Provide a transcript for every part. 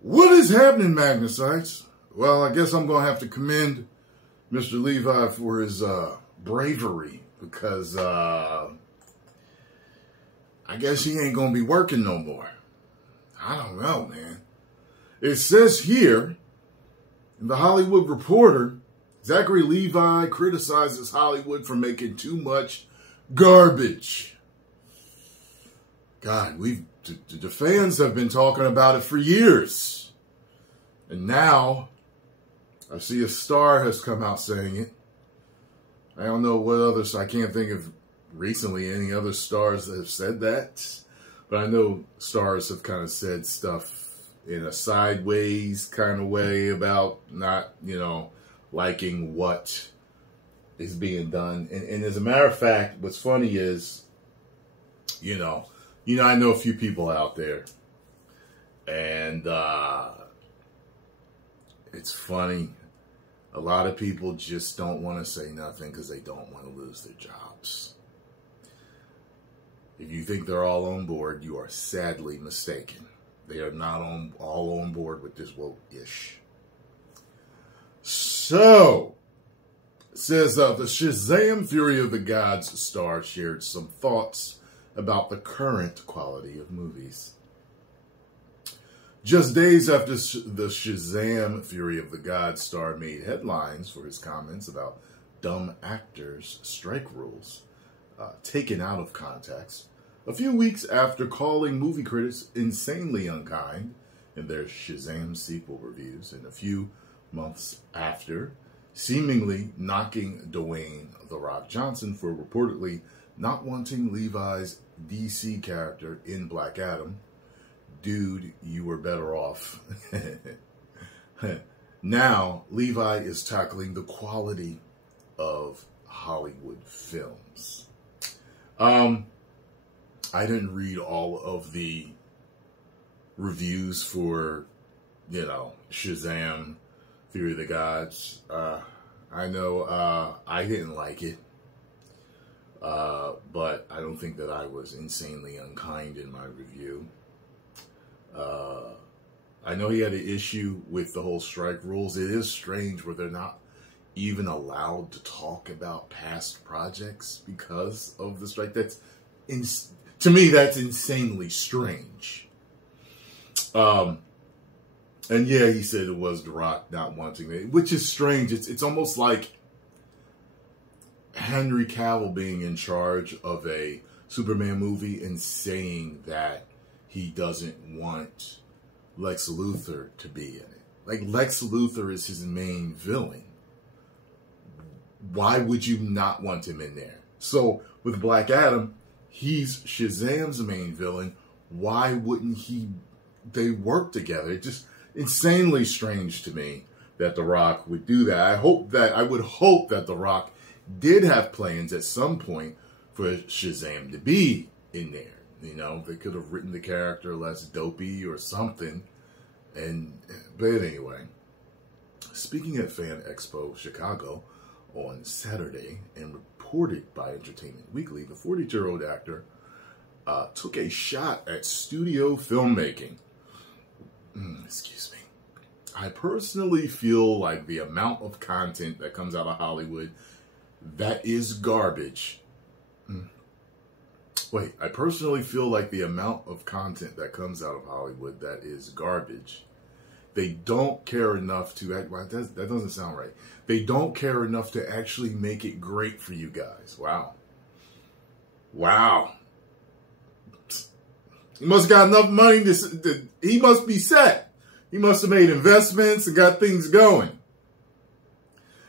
What is happening, Magnusites? Well, I guess I'm going to have to commend Mr. Levi for his bravery because I guess he ain't going to be working no more. I don't know, man. It says here in the Hollywood Reporter, Zachary Levi criticizes Hollywood for making too much garbage. God, the fans have been talking about it for years. And now, I see a star has come out saying it. I don't know what others, I can't think of recently any other stars that have said that. But I know stars have kind of said stuff in a sideways kind of way about not, liking what is being done. And as a matter of fact, what's funny is, I know a few people out there, and it's funny. A lot of people just don't want to say nothing because they don't want to lose their jobs. If you think they're all on board, you are sadly mistaken. They are not all on board with this woke-ish. So, it says the Shazam Fury of the Gods star shared some thoughts about the current quality of movies. Just days after the Shazam Fury of the Gods star made headlines for his comments about dumb actors' strike rules, taken out of context, a few weeks after calling movie critics insanely unkind in their Shazam sequel reviews, and a few months after seemingly knocking Dwayne "The Rock" Johnson for reportedly not wanting Levi's DC character in Black Adam. Dude, you were better off. Now, Levi is tackling the quality of Hollywood films. I didn't read all of the reviews for, Shazam, Fury of the Gods. I know I didn't like it. But I don't think that I was insanely unkind in my review. I know he had an issue with the whole strike rules. It is strange where they're not even allowed to talk about past projects because of the strike. To me, that's insanely strange. And yeah, he said it was The Rock not wanting it, which is strange. It's almost like Henry Cavill being in charge of a Superman movie and saying that he doesn't want Lex Luthor to be in it. Like, Lex Luthor is his main villain. Why would you not want him in there? So, with Black Adam, he's Shazam's main villain. Why wouldn't they work together? It's just insanely strange to me that The Rock would do that. I would hope that The Rock did have plans at some point for Shazam to be in there. They could have written the character less dopey or something. But anyway, speaking at Fan Expo Chicago on Saturday and reported by Entertainment Weekly, the 42-year-old actor took a shot at studio filmmaking. Excuse me. I personally feel like the amount of content that comes out of Hollywood that is garbage. I personally feel like the amount of content that comes out of Hollywood that is garbage. They don't care enough to act. Well, that doesn't sound right. They don't care enough to actually make it great for you guys. Wow. He must have got enough money he must be set. He must have made investments and got things going.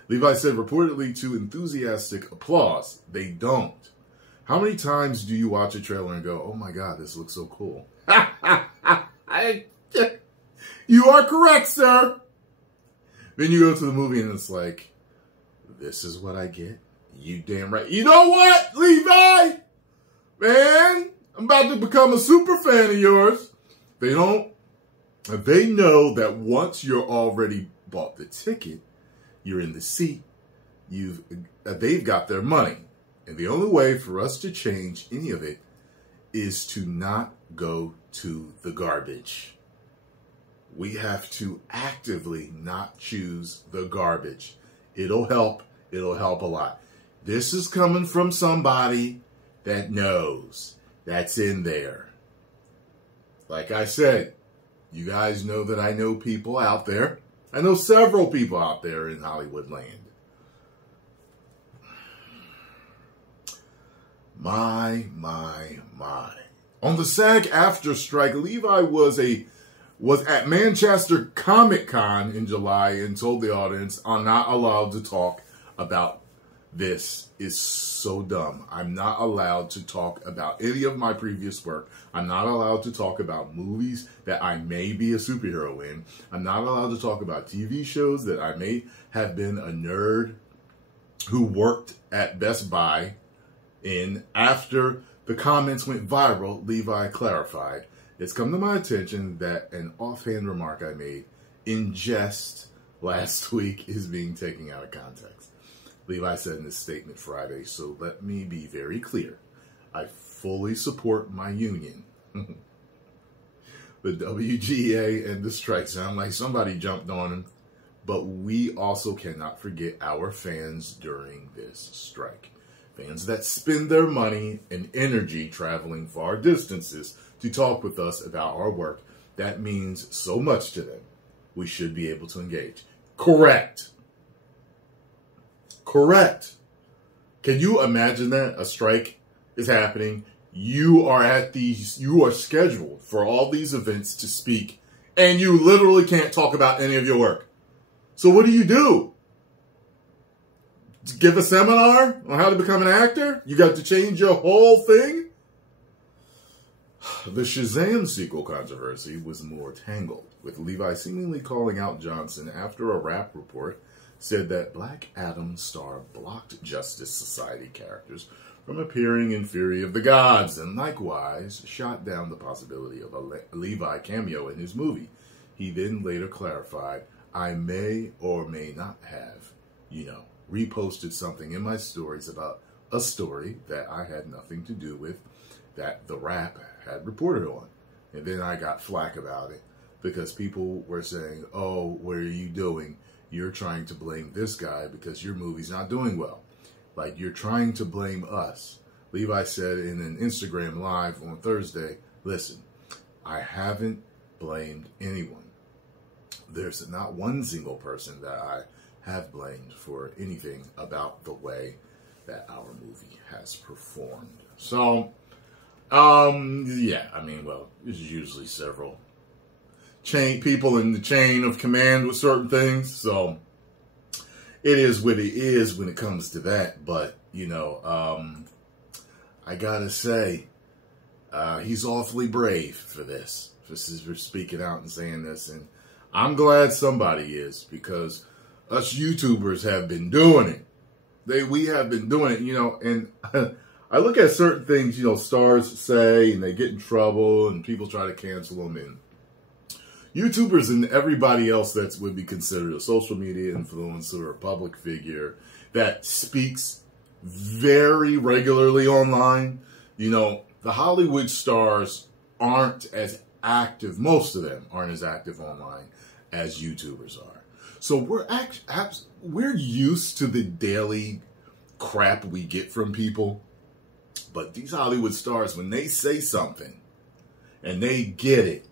Levi said reportedly to enthusiastic applause, they don't. How many times do you watch a trailer and go, oh my God, this looks so cool? You are correct, sir. Then you go to the movie and it's like, this is what I get? You damn right. You know what, Levi? Man, I'm about to become a super fan of yours. They know that once you're already bought the ticket, you're in the seat, they've got their money. And the only way for us to change any of it is to not go to the garbage. We have to actively not choose the garbage. It'll help. It'll help a lot. This is coming from somebody that knows, that's in there. Like I said, you guys know that I know people out there. I know several people out there in Hollywood land. My. On the SAG-AFTRA strike, Levi was at Manchester Comic Con in July and told the audience, I'm not allowed to talk about this. Is so dumb. I'm not allowed to talk about any of my previous work. I'm not allowed to talk about movies that I may be a superhero in. I'm not allowed to talk about TV shows that I may have been a nerd who worked at Best Buy in. After the comments went viral, Levi clarified, it's come to my attention that an offhand remark I made in jest last week is being taken out of context. Levi said in his statement Friday, so let me be very clear. I fully support my union. The WGA and the strike sound like somebody jumped on him, but we also cannot forget our fans during this strike. Fans that spend their money and energy traveling far distances to talk with us about our work. That means so much to them. We should be able to engage. Correct. Correct. Can you imagine that? A strike is happening. You are scheduled for all these events to speak, and you literally can't talk about any of your work. So what do? Give a seminar on how to become an actor? You got to change your whole thing? The Shazam sequel controversy was more tangled, with Levi seemingly calling out Johnson after a rap report said that Black Adam star blocked Justice Society characters from appearing in Fury of the Gods, and likewise shot down the possibility of a Levi cameo in his movie. He then later clarified, I may or may not have, reposted something in my stories about a story that I had nothing to do with, that the rap had reported on. And then I got flack about it because people were saying, oh, what are you doing? You're trying to blame this guy because your movie's not doing well. Like, you're trying to blame us. Levi said in an Instagram live on Thursday, listen, I haven't blamed anyone. There's not one single person that I have blamed for anything about the way that our movie has performed. So, yeah, there's usually several people in the chain of command with certain things, so it is what it is when it comes to that. But I gotta say, he's awfully brave for this. For speaking out and saying this, and I'm glad somebody is, because us YouTubers have been doing it. We have been doing it, and I look at certain things, stars say, and they get in trouble, and people try to cancel them, and YouTubers and everybody else that would be considered a social media influencer or a public figure that speaks very regularly online, the Hollywood stars aren't as active, most of them aren't as active online as YouTubers are. So we're used to the daily crap we get from people, but these Hollywood stars, when they say something and they get it,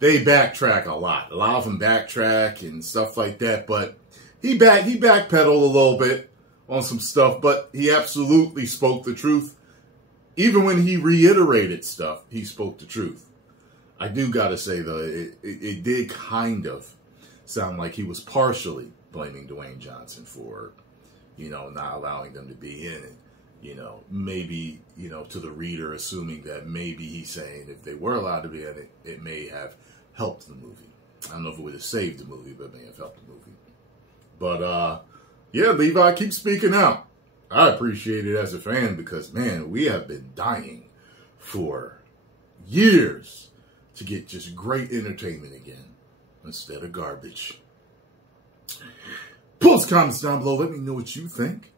they backtrack a lot. A lot of them backtrack and stuff like that. But he backpedaled a little bit on some stuff, but he absolutely spoke the truth. Even when he reiterated stuff, he spoke the truth. I do got to say, though, it did kind of sound like he was partially blaming Dwayne Johnson for, not allowing them to be in it. Maybe, to the reader, assuming that maybe he's saying if they were allowed to be in it, it may have helped the movie. I don't know if it would have saved the movie, but it may have helped the movie. But, yeah, Levi, keep speaking out. I appreciate it as a fan because, man, we have been dying for years to get just great entertainment again instead of garbage. Post comments down below. Let me know what you think.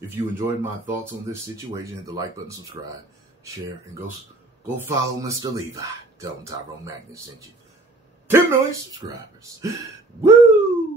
If you enjoyed my thoughts on this situation, hit the like button, subscribe, share, and go follow Mr. Levi. Tell him Tyrone Magnus sent you. 10 million subscribers. Woo!